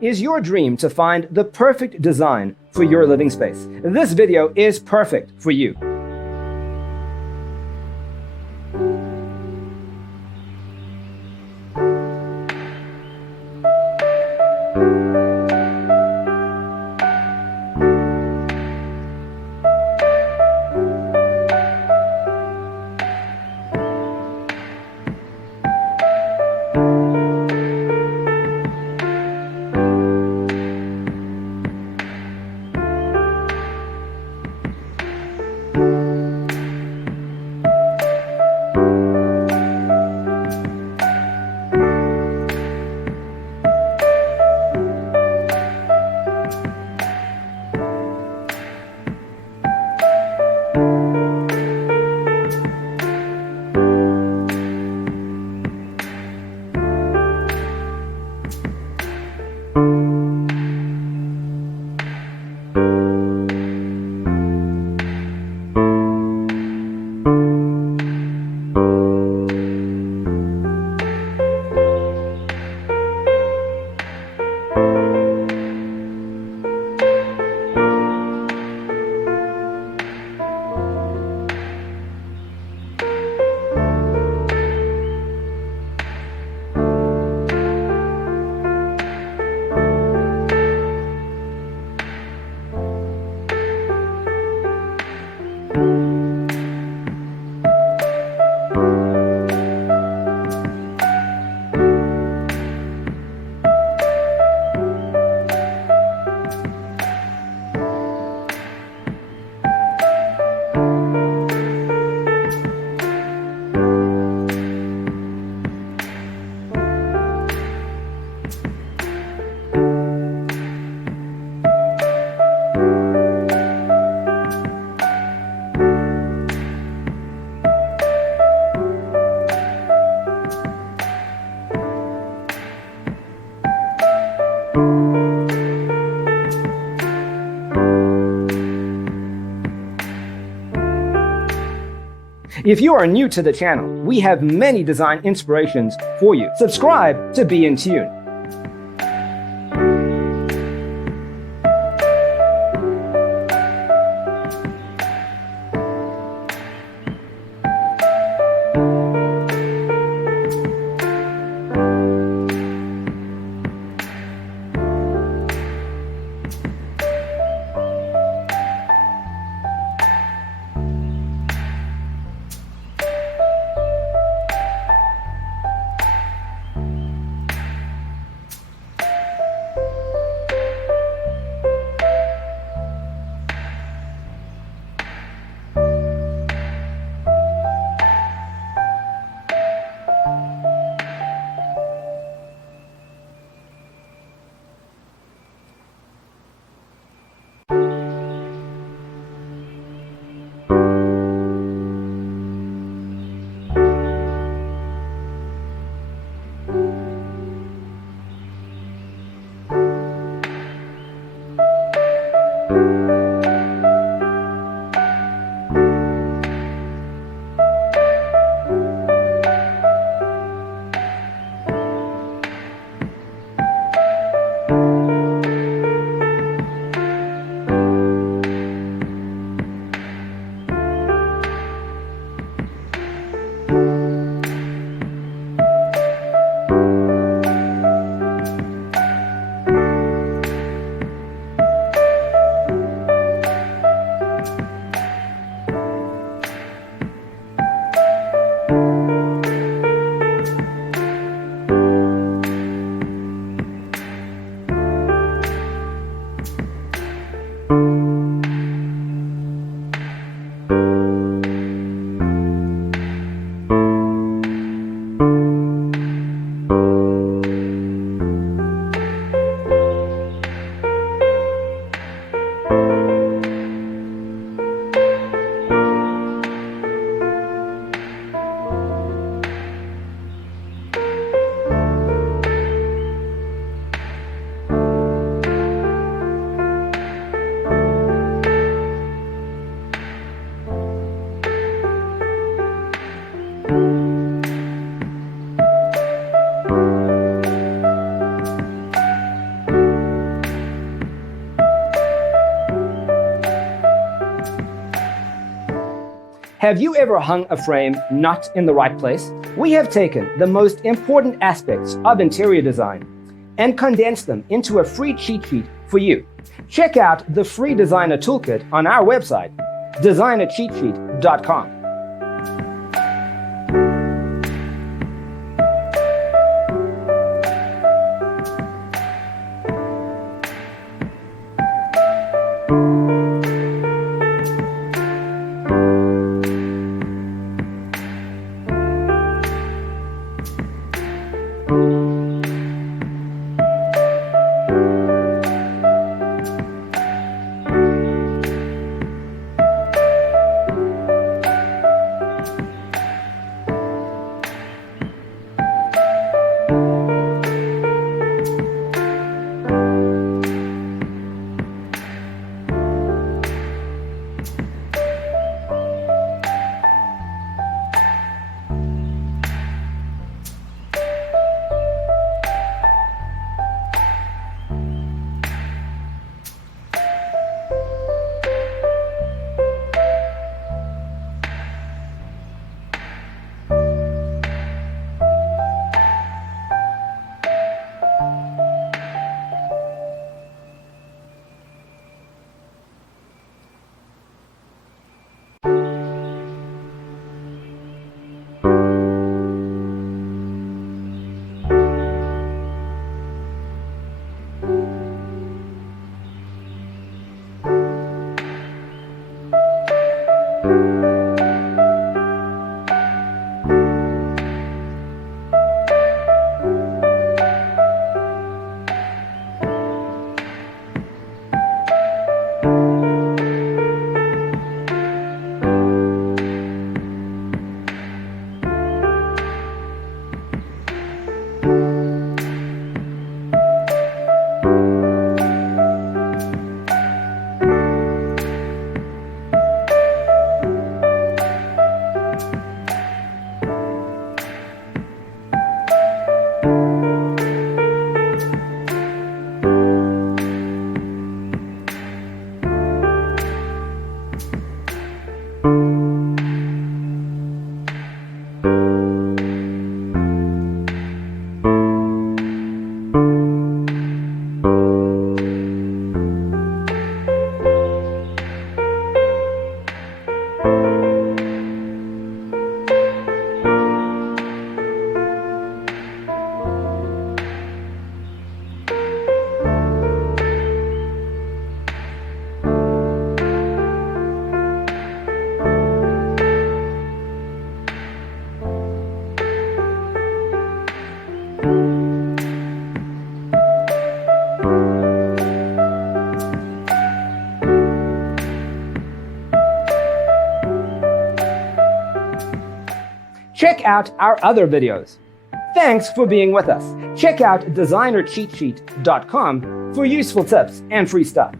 Is your dream to find the perfect design for your living space? This video is perfect for you. If you are new to the channel, we have many design inspirations for you. Subscribe to be in tune. Have you ever hung a frame not in the right place? We have taken the most important aspects of interior design and condensed them into a free cheat sheet for you. Check out the free designer toolkit on our website, designercheatsheet.com. Check out our other videos. Thanks for being with us. Check out designercheatsheet.com for useful tips and free stuff.